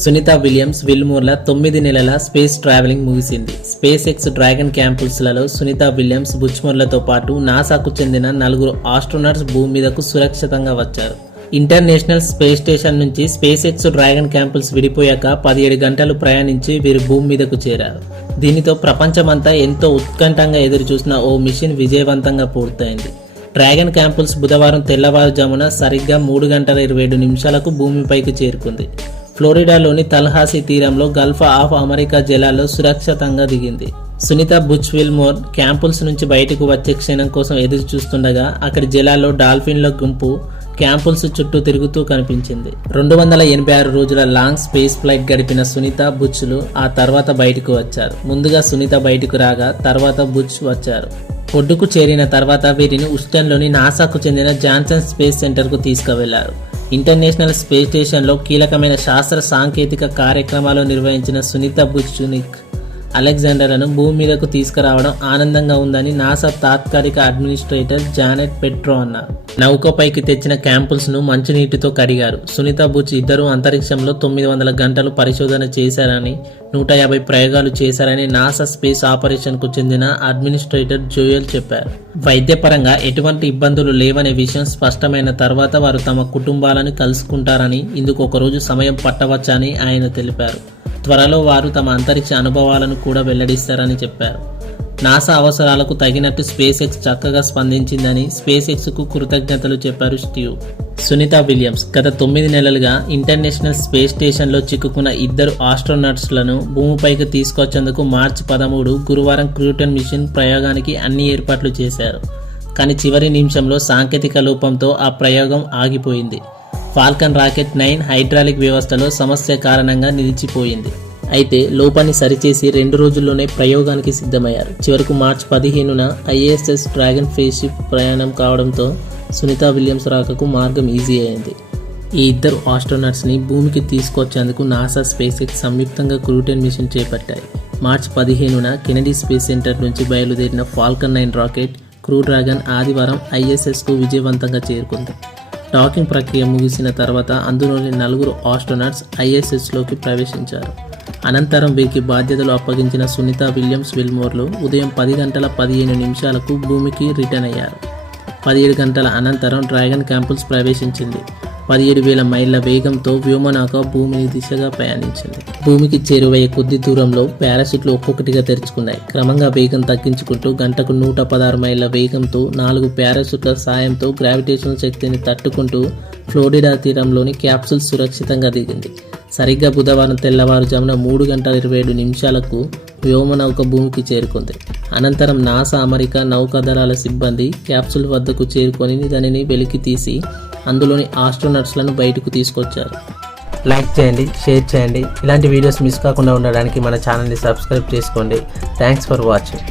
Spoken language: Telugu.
సునీత విలియమ్స్ విల్మోర్ల 9 నెలల స్పేస్ ట్రావెలింగ్ ముగిసింది. స్పేస్ ఎక్స్ డ్రాగన్ క్యాంపుల్స్లలో సునీత విలియమ్స్ బుచ్మోర్లతో పాటు నాసాకు చెందిన 4 ఆస్ట్రోనట్స్ భూమి మీదకు సురక్షితంగా వచ్చారు. ఇంటర్నేషనల్ స్పేస్ స్టేషన్ నుంచి స్పేస్ ఎక్స్ డ్రాగన్ క్యాంపుల్స్ విడిపోయాక 17 గంటలు ప్రయాణించి వీరు భూమి మీదకు చేరారు. దీనితో ప్రపంచమంతా ఎంతో ఉత్కంఠంగా ఎదురుచూసిన ఓ మిషన్ విజయవంతంగా పూర్తయింది. డ్రాగన్ క్యాంపుల్స్ బుధవారం తెల్లవారుజామున సరిగ్గా 3:27 భూమిపైకి చేరుకుంది. ఫ్లోరిడాలోని తల్హాసీ తీరంలో గల్ఫ్ ఆఫ్ అమెరికా జలాల్లో సురక్షితంగా దిగింది. సునీత బుచ్ విల్మోర్ క్యాంపుల్స్ నుంచి బయటకు వచ్చే క్షణం కోసం ఎదురు చూస్తుండగా అక్కడి జలాల్లో డాల్ఫిన్ల గుంపు క్యాంపుల్స్ చుట్టూ తిరుగుతూ కనిపించింది. 286 రోజుల లాంగ్ స్పేస్ ఫ్లైట్ గడిపిన సునీత బుచ్లు ఆ తర్వాత బయటకు వచ్చారు. ముందుగా సునీత బయటకు రాగా తర్వాత బుచ్ వచ్చారు. ఒడ్డుకు చేరిన తర్వాత వీరిని ఉస్టన్లోని నాసాకు చెందిన జాన్సన్ స్పేస్ సెంటర్కు తీసుకువెళ్లారు. ఇంటర్నేషనల్ స్పేస్ స్టేషన్లో కీలకమైన శాస్త్ర సాంకేతిక కార్యక్రమాలు నిర్వహించిన సునీత బుచ్ నిక్ అలెగ్జాండర్లను భూమి మీదకు తీసుకురావడం ఆనందంగా ఉందని నాసా తాత్కాలిక అడ్మినిస్ట్రేటర్ జానెట్ పెట్రో అన్నారు. నౌకపైకి తెచ్చిన క్యాంపుల్స్ ను మంచినీటితో కడిగారు. సునీత బుచ్ ఇద్దరు అంతరిక్షంలో 900 గంటలు పరిశోధన చేశారని 150 ప్రయోగాలు చేశారని నాసా స్పేస్ ఆపరేషన్ కు చెందిన అడ్మినిస్ట్రేటర్ జోయల్ చెప్పారు. వైద్యపరంగా ఎటువంటి ఇబ్బందులు లేవనే విషయం స్పష్టమైన తర్వాత వారు తమ కుటుంబాలను కలుసుకుంటారని, ఇందుకు ఒకరోజు సమయం పట్టవచ్చని ఆయన తెలిపారు. త్వరలో వారు తమ అంతరిక్ష అనుభవాలను కూడా వెల్లడిస్తారని చెప్పారు. నాసా అవసరాలకు తగినట్టు స్పేస్ ఎక్స్ చక్కగా స్పందించిందని స్పేస్ ఎక్స్ కు కృతజ్ఞతలు చెప్పారు స్టీవ్. సునీత విలియమ్స్ గత 9 నెలలుగా ఇంటర్నేషనల్ స్పేస్ స్టేషన్లో చిక్కుకున్న 2 ఆస్ట్రోనట్స్లను భూమిపైకి తీసుకొచ్చేందుకు మార్చి 13 గురువారం క్రూటన్ మిషన్ ప్రయోగానికి అన్ని ఏర్పాట్లు చేశారు. కానీ చివరి నిమిషంలో సాంకేతిక లోపంతో ఆ ప్రయోగం ఆగిపోయింది. ఫాల్కన్ రాకెట్ 9 హైడ్రాలిక్ వ్యవస్థలో సమస్య కారణంగా నిలిచిపోయింది. అయితే లోపాన్ని సరిచేసి 2 రోజుల్లోనే ప్రయోగానికి సిద్ధమయ్యారు. చివరకు మార్చి 15న ISS డ్రాగన్ ఫేస్ షిప్ ప్రయాణం కావడంతో సునీత విలియమ్స్ రాకకు మార్గం ఈజీ అయింది. ఈ 2 ఆస్ట్రోనట్స్ని భూమికి తీసుకొచ్చేందుకు నాసా స్పేస్ ఎక్స్ సంయుక్తంగా క్రూటన్ మిషన్ చేపట్టాయి. మార్చి 15న కెనడీ స్పేస్ సెంటర్ నుంచి బయలుదేరిన ఫాల్కన్ 9 రాకెట్ క్రూ డ్రాగన్ ఆదివారం ISSకు విజయవంతంగా చేరుకుంది. డాకింగ్ ప్రక్రియ ముగిసిన తర్వాత అందులోని 4 ఆస్ట్రోనట్స్ ISSలోకి ప్రవేశించారు. అనంతరం వీరికి బాధ్యతలు అప్పగించిన సునీత విలియమ్స్ విల్మోర్లు ఉదయం 10:15 భూమికి రిటర్న్ అయ్యారు. 17 గంటల అనంతరం డ్రాగన్ క్యాంపుల్స్ ప్రవేశించింది. 17,000 మైళ్ళ వేగంతో వ్యోమనౌక భూమిని దిశగా ప్రయాణించింది. భూమికి చేరువయ్యే కొద్ది దూరంలో పారాషూట్లు ఒక్కొక్కటిగా తెరుచుకున్నాయి. క్రమంగా వేగం తగ్గించుకుంటూ గంటకు 116 మైళ్ళ వేగంతో 4 పారాషూట్ల సాయంతో గ్రావిటేషనల్ శక్తిని తట్టుకుంటూ ఫ్లోరిడా తీరంలోని క్యాప్సూల్ సురక్షితంగా దిగింది. సరిగ్గా బుధవారం తెల్లవారుజామున 3:27 వ్యోమనౌక భూమికి చేరుకుంది. అనంతరం నాసా అమెరికా నౌకాదళాల సిబ్బంది క్యాప్సూల్ వద్దకు చేరుకొని దానిని వెలికి తీసి అందులోని ఆస్ట్రోనట్స్లను బయటకు తీసుకొచ్చారు. లైక్ చేయండి, షేర్ చేయండి. ఇలాంటి వీడియోస్ మిస్ కాకుండా ఉండడానికి మన ఛానల్ని సబ్స్క్రైబ్ చేసుకోండి. Thanks for watching.